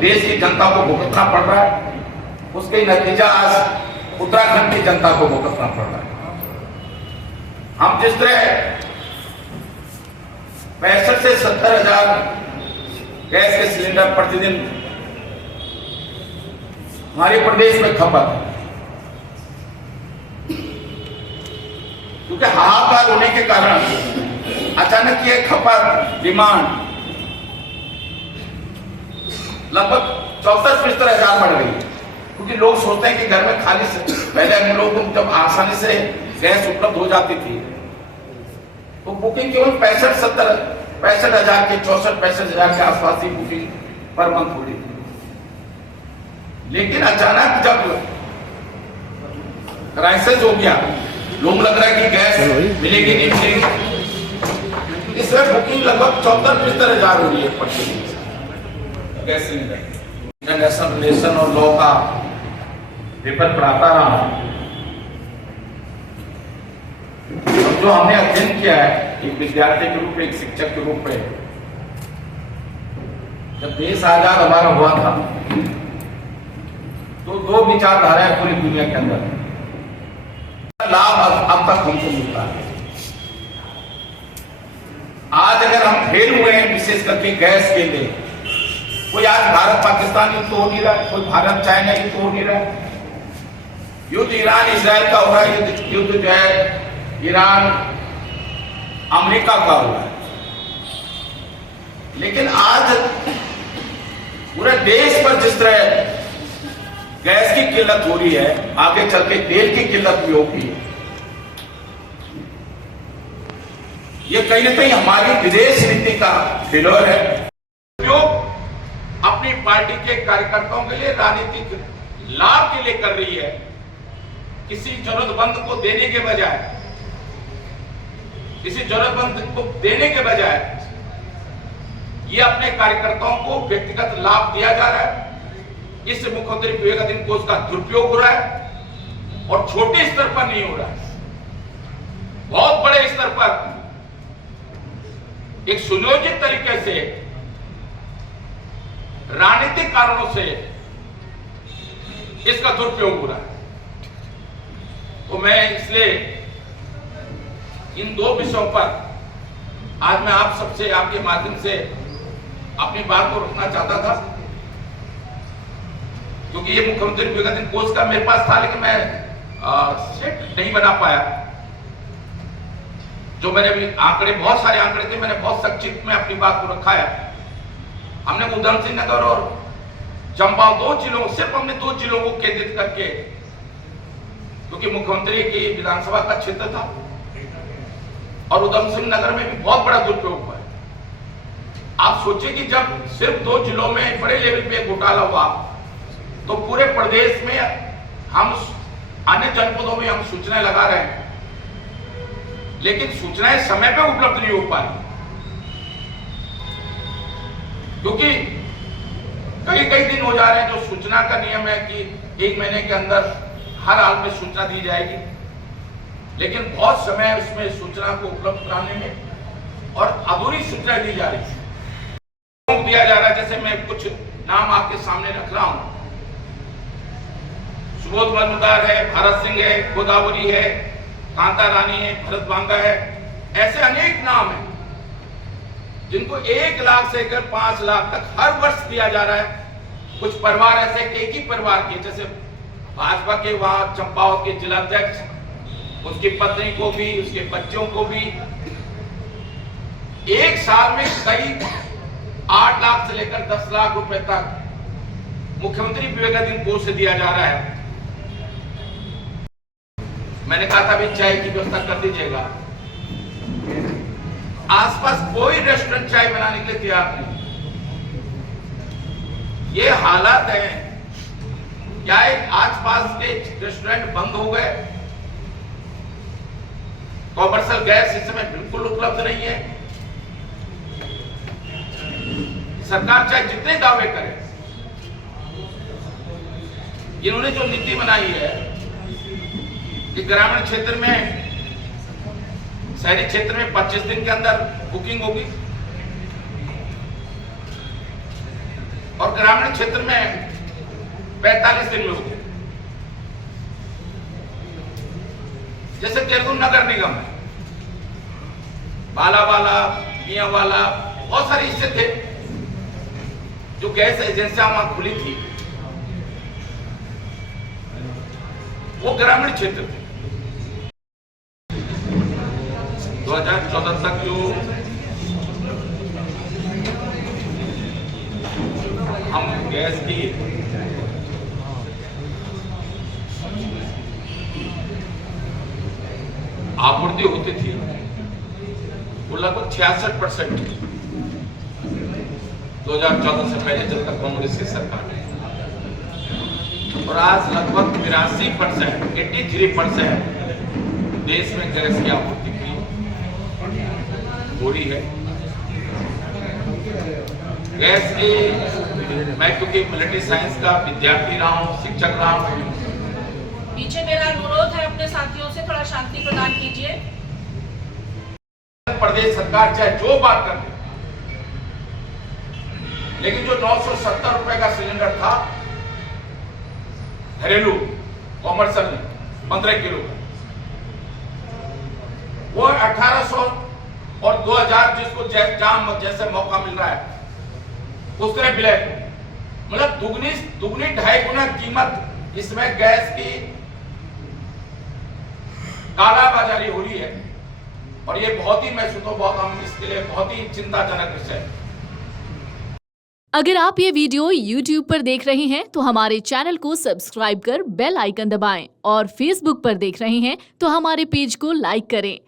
देश की जनता को भुगतना पड़ रहा है, उसके नतीजा आज उत्तराखंड की जनता को भुगतना पड़ रहा है। हम जिस तरह 65 से 70 हजार गैस के सिलेंडर प्रतिदिन हमारे प्रदेश में खपत है, क्योंकि हाहाकार होने के कारण अचानक ये खपत डिमांड लगभग 64-75 हजार बढ़ गई, क्योंकि लोग सोचते हैं कि घर में खाली से पहले हम लोग जब आसानी से गैस उपलब्ध हो जाती थी तो बुकिंग केवल 65 हजार के 64-65 हजार के आसपास ही बुकिंग पर मंथ हो रही थी। लेकिन अचानक जब क्राइसिस हो गया, लोग लग रहा है कि गैस मिलेगी नहीं मिलेगी, इसमें बुकिंग लगभग 74-75 हजार हो रही है प्रतिदिन गैस सिलेंडर। इंटरनेशनल रिलेशन और लॉ का पेपर पढ़ाता रहा, जो हमने अध्ययन किया है एक विद्यार्थी के रूप में, एक शिक्षक के रूप में, जब देश आजाद हमारा हुआ था तो 2 विचारधाराएं पूरी दुनिया के अंदर लाभ अब तक हमको मिलता है। आज अगर हम फेल हुए हैं विशेष करके गैस के लिए, कोई आज भारत पाकिस्तान युद्ध हो नहीं रहा है, कोई भारत चाइना युद्ध हो नहीं रहा है, युद्ध ईरान इजराइल का हो रहा है, युद्ध जो है ईरान अमेरिका का हो रहा है। लेकिन आज पूरे देश पर जिस तरह गैस की किल्लत हो रही है, आगे चल के तेल की किल्लत भी होगी, ये कहीं ना कहीं हमारी विदेश नीति का फेल्योर है, जो अपनी पार्टी के कार्यकर्ताओं के लिए राजनीतिक लाभ के लिए कर रही है। किसी जरूरतमंद को देने के बजाय, किसी जरूरतमंद को देने के बजाय ये अपने कार्यकर्ताओं को व्यक्तिगत लाभ दिया जा रहा है। इससे मुख्यमंत्री विवेकाधीन कोष का दुरुपयोग हो रहा है, और छोटे स्तर पर नहीं हो रहा है, बहुत बड़े स्तर पर एक सुनियोजित तरीके से राजनीतिक कारणों से इसका दुरुपयोग हो रहा है। तो मैं इसलिए इन 2 विषयों पर आज मैं आप सबसे, आपके माध्यम से अपनी बात को रखना चाहता था, क्योंकि ये मुख्यमंत्री विवेकाधीन कोष का मेरे पास था, लेकिन मैं सेट नहीं बना पाया। जो मैंने भी आंकड़े, बहुत सारे आंकड़े थे, मैंने बहुत संक्षिप्त में अपनी बात को रखा है। हमने उधम सिंह नगर और चंपाव 2 जिलों, सिर्फ हमने 2 जिलों को केंद्रित करके, क्योंकि मुख्यमंत्री की विधानसभा का क्षेत्र था और उधम सिंह नगर में भी बहुत बड़ा दुरुपयोग हुआ है। आप सोचिए कि जब सिर्फ 2 जिलों में बड़े लेवल पे घोटाला हुआ, तो पूरे प्रदेश में हम अन्य जनपदों में हम सूचनाएं लगा रहे हैं, लेकिन सूचनाएं समय पे उपलब्ध नहीं हो पा रही, क्योंकि कई दिन हो जा रहे हैं। जो सूचना का नियम है कि 1 महीने के अंदर हर हाल में सूचना दी जाएगी, लेकिन बहुत समय उसमें सूचना को उपलब्ध कराने में और अधूरी सूचना दी जा रही है, दिया जा रहा है। जैसे मैं कुछ नाम आपके सामने रख रहा हूं, सुबोध मजूमदार है, भारत सिंह है, गोदावरी है, कांता रानी है, भरत बांगा है, ऐसे अनेक नाम हैं जिनको 1 लाख से लेकर 5 लाख तक हर वर्ष दिया जा रहा है। कुछ परिवार ऐसे, एक ही परिवार के, जैसे भाजपा के वहां चंपाव के जिलाध्यक्ष, उसकी पत्नी को भी, उसके बच्चों को भी 1 साल में कई 8 लाख से लेकर 10 लाख रुपए तक मुख्यमंत्री विवेकाधीन कोष से दिया जा रहा है। मैंने कहा था भी चाय की व्यवस्था कर दीजिएगा, आसपास कोई रेस्टोरेंट चाय बनाने के लिए तैयार नहीं। ये हालात है, क्या आसपास के रेस्टोरेंट बंद हो गए, कॉमर्शियल गैस इस समय बिल्कुल उपलब्ध नहीं है। सरकार चाहे जितने दावे करे, इन्होंने जो नीति बनाई है कि ग्रामीण क्षेत्र में, शहरी क्षेत्र में 25 दिन के अंदर बुकिंग होगी और ग्रामीण क्षेत्र में 45 दिन में होते। जैसे देहरादून नगर निगम है, बालावाला, मियावाला, बहुत सारे हिस्से थे जो गैस एजेंसियां वहां खुली थी, वो ग्रामीण क्षेत्र थे। 2014 तक जो हम गैस की आपूर्ति होती थी वो लगभग 66% 2014 से पहले जब तक कांग्रेस की सरकार है, और आज लगभग 83% 83% देश में गैस की आपूर्ति की हो रही है। गैस की मैं क्योंकि मिलिट्री साइंस का विद्यार्थी रहा हूँ, शिक्षक रहा हूँ। पीछे मेरा अनुरोध है अपने साथियों से थोड़ा शांति प्रदान कीजिए। प्रदेश सरकार चाहे जो बात कर दे, लेकिन जो 970 रुपए का सिलेंडर था घरेलू कॉमर्शियल 15 किलो का, वो 1800 और 2000 जिसको जैसे मौका मिल रहा है उस तरह ब्लैक, मतलब दुगनी 2.5 गुना कीमत इसमें गैस की कालाबाजारी हो रही है। और ये बहुत ही, मैं सोचता बहुत, हम इसके लिए बहुत ही चिंताजनक विषय है। अगर आप ये वीडियो YouTube पर देख रहे हैं तो हमारे चैनल को सब्सक्राइब कर बेल आइकन दबाएं, और Facebook पर देख रहे हैं तो हमारे पेज को लाइक करें।